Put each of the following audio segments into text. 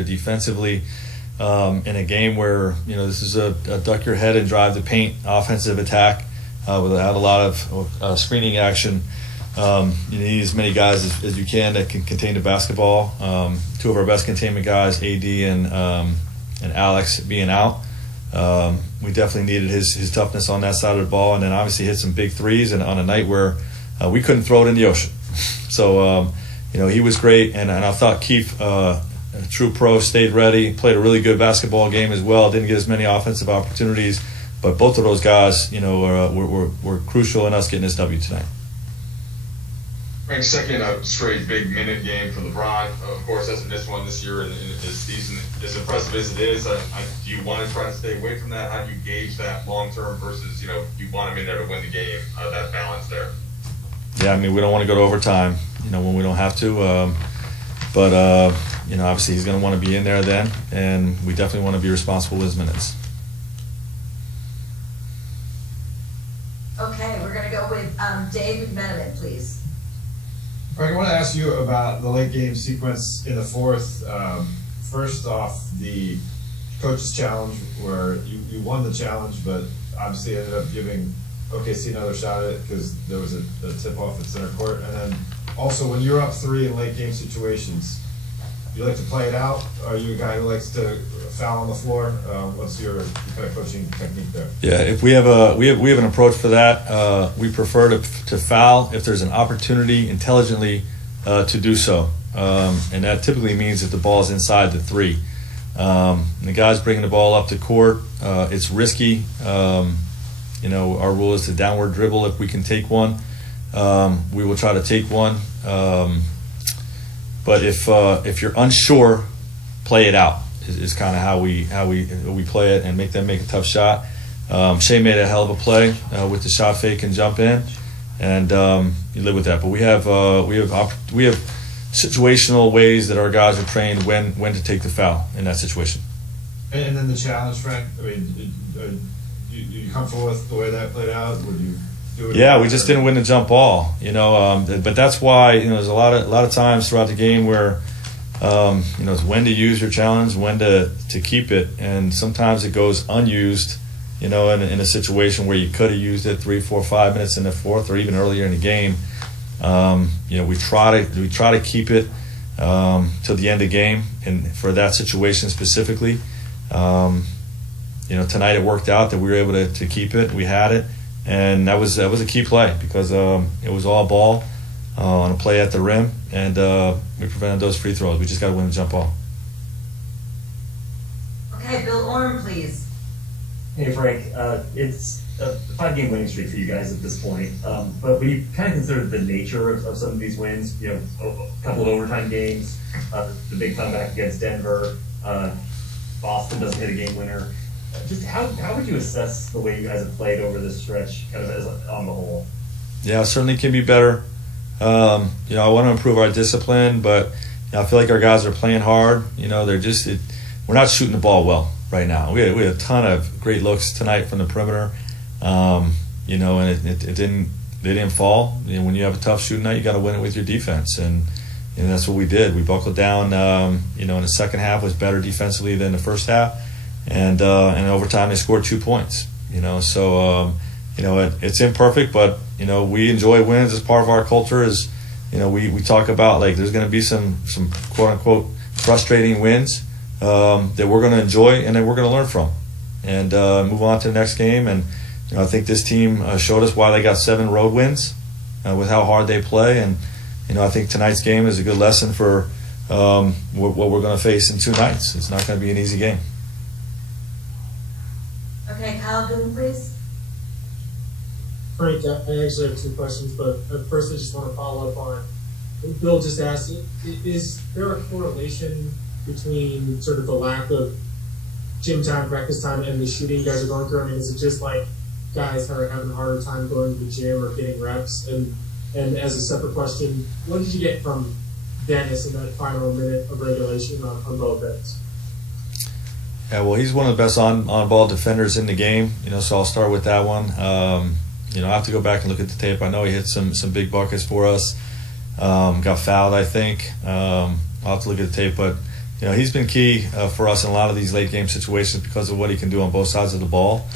defensively in a game where this is a duck your head and drive the paint offensive attack without a lot of screening action. You need as many guys as you can that can contain the basketball. Two of our best containment guys, AD and Alex, being out. We definitely needed his toughness on that side of the ball, and then obviously hit some big threes and on a night where we couldn't throw it in the ocean. So he was great, and I thought Keith, a true pro, stayed ready, played a really good basketball game as well. Didn't get as many offensive opportunities, but both of those guys, were crucial in us getting this W tonight. Frank's second straight big minute game for LeBron. Of course, hasn't missed one this year in this season. As impressive as it is, do you want to try to stay away from that? How do you gauge that long term versus you want him in there to win the game? That balance there. Yeah, we don't want to go to overtime, when we don't have to. But obviously he's going to want to be in there then, and we definitely want to be responsible with his minutes. Okay, we're going to go with Dave McMenamin, please. Frank, I want to ask you about the late game sequence in the fourth. First off, the coach's challenge, where you won the challenge, but obviously ended up giving OKC another shot at it because there was a tip-off at center court. And then also, when you're up three in late game situations, you like to play it out? Are you a guy who likes to foul on the floor? What's your kind of coaching technique there? Yeah, if we have an approach for that. We prefer to foul if there's an opportunity intelligently to do so, and that typically means if the ball is inside the three. The guy's bringing the ball up the court. It's risky. Our rule is to downward dribble if we can take one. We will try to take one. But if you're unsure, play it out is kind of how we play it and make them make a tough shot. Shea made a hell of a play with the shot fake and jump in, and you live with that. But we have situational ways that our guys are trained when to take the foul in that situation. And then the challenge, Frank. You comfortable with the way that played out? Would you do it? Yeah, we just didn't win the jump ball, but that's why there's a lot of times throughout the game where it's when to use your challenge, when to keep it, and sometimes it goes unused. In a situation where you could have used it 3, 4, 5 minutes in the fourth or even earlier in the game. We try to keep it till the end of the game, and for that situation specifically. Tonight it worked out that we were able to keep it. We had it, and that was a key play because it was all ball on a play at the rim, and we prevented those free throws. We just got to win the jump ball. Okay, Bill Orm, please. Hey Frank, it's a 5-game winning streak for you guys at this point, but when you kind of consider the nature of some of these wins, a couple of overtime games, the big comeback against Denver, Boston doesn't hit a game winner. Just how would you assess the way you guys have played over this stretch, kind of as on the whole? Yeah, certainly can be better. I want to improve our discipline, but I feel like our guys are playing hard. We're not shooting the ball well right now. We had a ton of great looks tonight from the perimeter, and they didn't fall. When you have a tough shooting night, you got to win it with your defense, and that's what we did. We buckled down. In the second half was better defensively than the first half. And in overtime they scored 2 points. It's imperfect, but we enjoy wins as part of our culture. Is we talk about like there's going to be some quote unquote frustrating wins that we're going to enjoy and that we're going to learn from, and move on to the next game. And I think this team showed us why they got 7 road wins with how hard they play. And I think tonight's game is a good lesson for what we're going to face in 2 nights. It's not going to be an easy game. Okay, Kyle Boone, please. Frank, I actually have 2 questions, but first I just want to follow up on what Bill just asked. Is there a correlation between sort of the lack of gym time, practice time, and the shooting you guys are going through? Is it just like guys are having a harder time going to the gym or getting reps? And as a separate question, what did you get from Dennis in that final minute of regulation on both ends? Yeah, well, he's one of the best on-ball defenders in the game, so I'll start with that one. I have to go back and look at the tape. I know he hit some big buckets for us. Got fouled, I think. I'll have to look at the tape, but he's been key for us in a lot of these late game situations because of what he can do on both sides of the ball.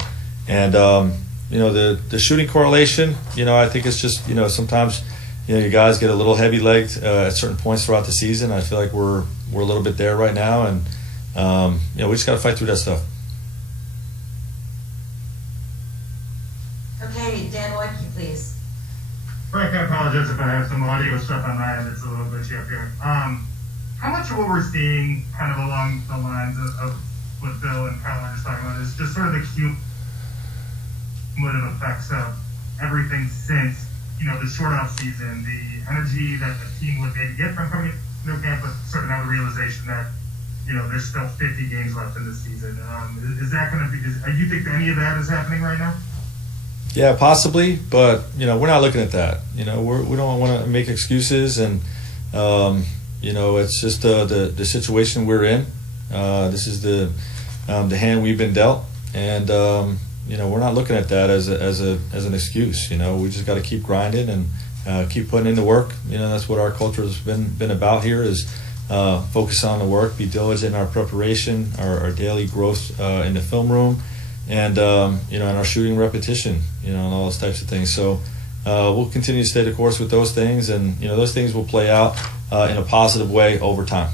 And the shooting correlation, I think it's just sometimes you guys get a little heavy legged at certain points throughout the season. I feel like we're a little bit there right now, and we just got to fight through that stuff. Okay, Dan Wojcicki, please. Frank, I apologize if I have some audio stuff on my end. It's a little glitchy up here. How much of what we're seeing, kind of along the lines of what Bill and Kyle are just talking about, is just sort of the cumulative effects of everything since the short off season, the energy that the team would maybe get from coming into camp, but sort of now the realization that there's still 50 games left in this season. Is that going to be? Do you think any of that is happening right now? Yeah, possibly, but we're not looking at that. We don't want to make excuses, and it's just the situation we're in. This is the hand we've been dealt, and we're not looking at that as an excuse. We just got to keep grinding and keep putting in the work. That's what our culture has been about here, is focus on the work, be diligent in our preparation, our daily growth in the film room, and and our shooting repetition, and all those types of things. So we'll continue to stay the course with those things, and those things will play out in a positive way over time.